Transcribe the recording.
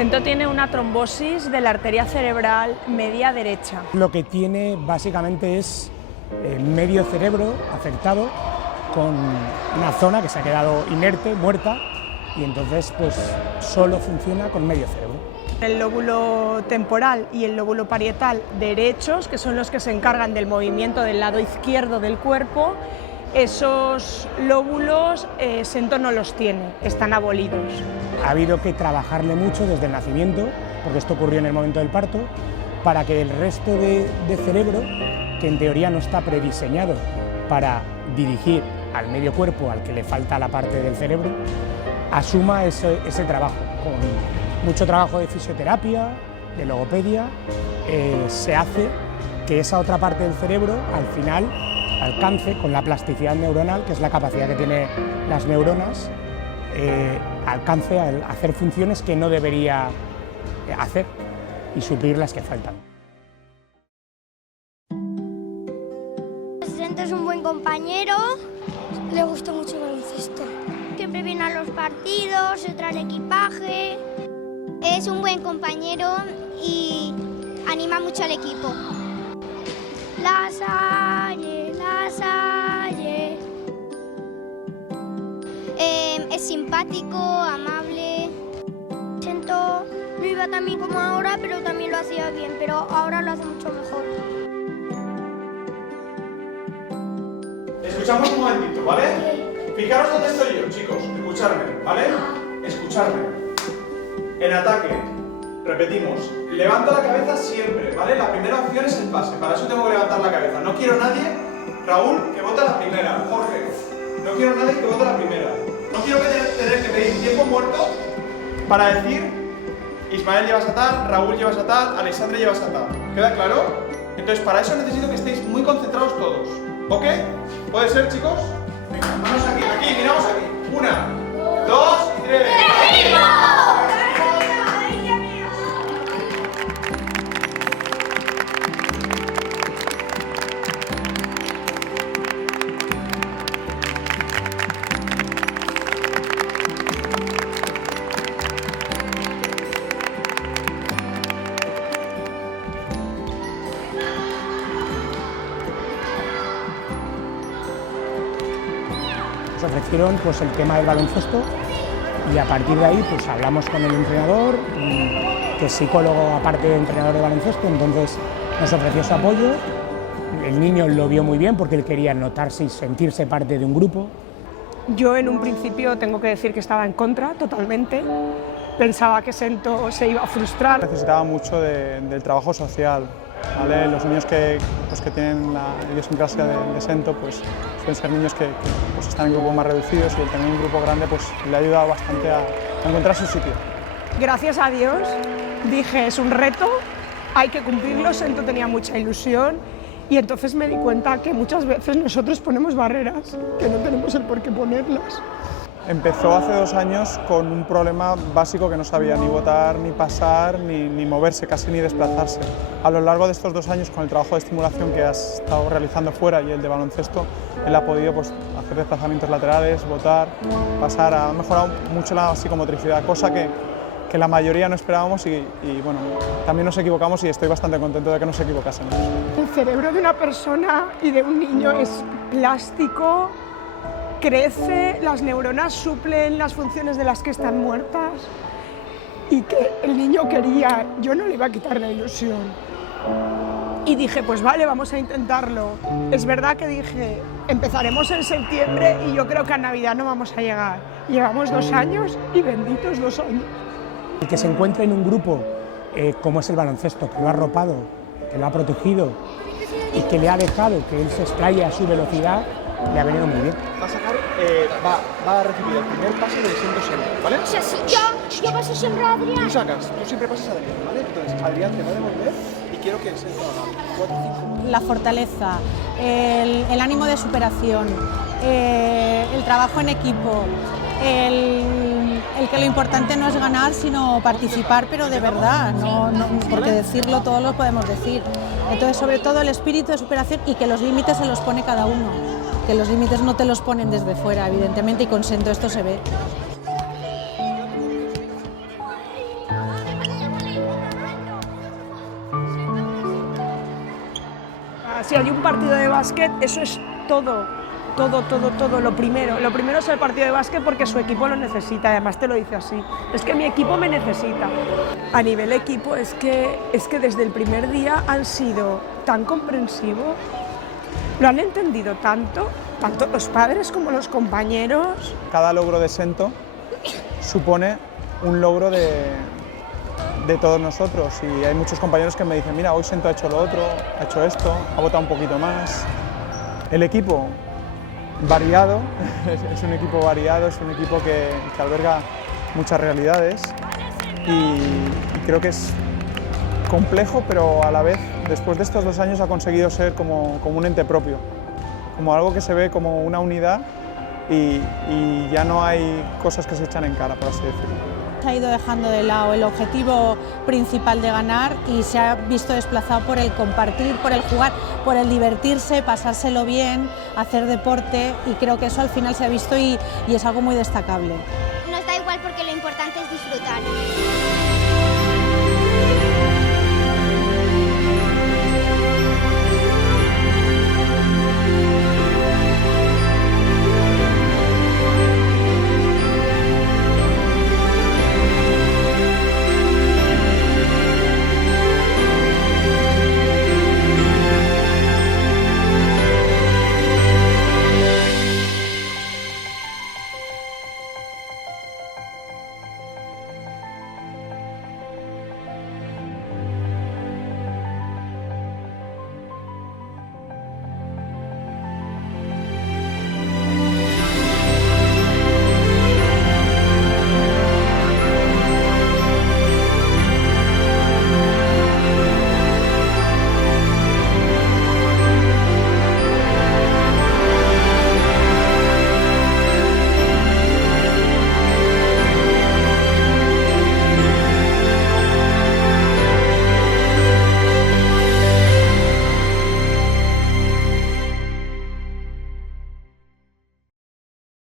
Sento tiene una trombosis de la arteria cerebral media derecha. Lo que tiene básicamente es medio cerebro afectado con una zona que se ha quedado inerte, muerta, y entonces pues solo funciona con medio cerebro. El lóbulo temporal y el lóbulo parietal derechos, que son los que se encargan del movimiento del lado izquierdo del cuerpo, esos lóbulos Sento no los tiene, están abolidos. Ha habido que trabajarle mucho desde el nacimiento, porque esto ocurrió en el momento del parto, para que el resto de cerebro, que en teoría no está prediseñado para dirigir al medio cuerpo al que le falta la parte del cerebro, asuma ese trabajo. Con mucho trabajo de fisioterapia, de logopedia, se hace que esa otra parte del cerebro al final alcance, con la plasticidad neuronal, que es la capacidad que tienen las neuronas, alcance a hacer funciones que no debería hacer y suplir las que faltan. Sento es un buen compañero, le gusta mucho el baloncesto. Siempre viene a los partidos, se trae equipaje. Es un buen compañero y anima mucho al equipo. La Salle, la Salle. Es simpático, amable. Sento no iba tan bien como ahora, pero también lo hacía bien, pero ahora lo hace mucho mejor. Escuchamos un momentito, ¿vale? Fijaros dónde estoy yo, chicos. Escucharme, ¿vale? Escucharme. En ataque, repetimos, levanto la cabeza siempre, ¿vale? La primera opción es el pase, para eso tengo que levantar la cabeza. No quiero nadie, Raúl, que vote la primera, Jorge, no quiero nadie que vote la primera. No quiero tener que pedir tiempo muerto para decir Ismael llevas a tal, Raúl llevas a tal, Alexandre llevas a tal. ¿Queda claro? Entonces para eso necesito que estéis muy concentrados todos, ¿ok? ¿Puede ser, chicos? Venga, manos aquí, miramos aquí. 1, 2 y 3. Nos ofrecieron pues, el tema del baloncesto y a partir de ahí pues, hablamos con el entrenador, que es psicólogo aparte de entrenador de baloncesto, entonces nos ofreció su apoyo. El niño lo vio muy bien porque él quería notarse y sentirse parte de un grupo. Yo en un principio tengo que decir que estaba en contra totalmente, pensaba que Sento se iba a frustrar. Necesitaba mucho del trabajo social, ¿vale? Los niños que tienen la idiosincrasia de Sento pues, suelen ser niños que pues, están en grupos más reducidos y el tener un grupo grande pues, le ha ayudado bastante a encontrar su sitio. Gracias a Dios dije, es un reto, hay que cumplirlo. Sento tenía mucha ilusión y entonces me di cuenta que muchas veces nosotros ponemos barreras, que no tenemos el por qué ponerlas. Empezó hace 2 años con un problema básico que no sabía ni votar, ni pasar, ni moverse, casi ni desplazarse. A lo largo de estos 2 años, con el trabajo de estimulación que has estado realizando fuera y el de baloncesto, él ha podido pues, hacer desplazamientos laterales, votar, pasar, ha mejorado mucho la psicomotricidad, cosa que la mayoría no esperábamos y bueno, también nos equivocamos y estoy bastante contento de que nos equivocásemos. El cerebro de una persona y de un niño es plástico, crece, las neuronas suplen las funciones de las que están muertas y que el niño quería, yo no le iba a quitar la ilusión. Y dije, pues vale, vamos a intentarlo. Es verdad que dije, empezaremos en septiembre y yo creo que a Navidad no vamos a llegar. Llevamos 2 años y benditos 2 años. El que se encuentre en un grupo como es el baloncesto, que lo ha arropado, que lo ha protegido y que le ha dejado que él se explaye a su velocidad, le ha venido muy bien. Va a sacar, va a recibir el primer pase del Sento siempre, ¿vale? O sea, si yo paso siempre a Adrián. Tú siempre pasas a Adrián, ¿vale? Entonces Adrián te va a devolver y quiero que Sento haga 4, 5... La fortaleza, el ánimo de superación, el trabajo en equipo, el que lo importante no es ganar sino participar, pero de verdad, no, porque decirlo todos lo podemos decir. Entonces, sobre todo el espíritu de superación y que los límites se los pone cada uno, que los límites no te los ponen desde fuera, evidentemente, y con Sento esto se ve. sea, si hay un partido de básquet, eso es todo, lo primero. Lo primero es el partido de básquet porque su equipo lo necesita, además te lo dice así. Es que mi equipo me necesita. A nivel equipo es que desde el primer día han sido tan comprensivos, lo han entendido tanto los padres como los compañeros. Cada logro de Sento supone un logro de todos nosotros y hay muchos compañeros que me dicen, mira, hoy Sento ha hecho lo otro, ha hecho esto, ha votado un poquito más. El equipo variado, es un equipo variado, es un equipo que alberga muchas realidades y creo que es complejo, pero a la vez, después de estos 2 años, ha conseguido ser como un ente propio, como algo que se ve como una unidad y ya no hay cosas que se echan en cara, por así decirlo. Se ha ido dejando de lado el objetivo principal de ganar y se ha visto desplazado por el compartir, por el jugar, por el divertirse, pasárselo bien, hacer deporte, y creo que eso al final se ha visto y es algo muy destacable. Nos da igual porque lo importante es disfrutar.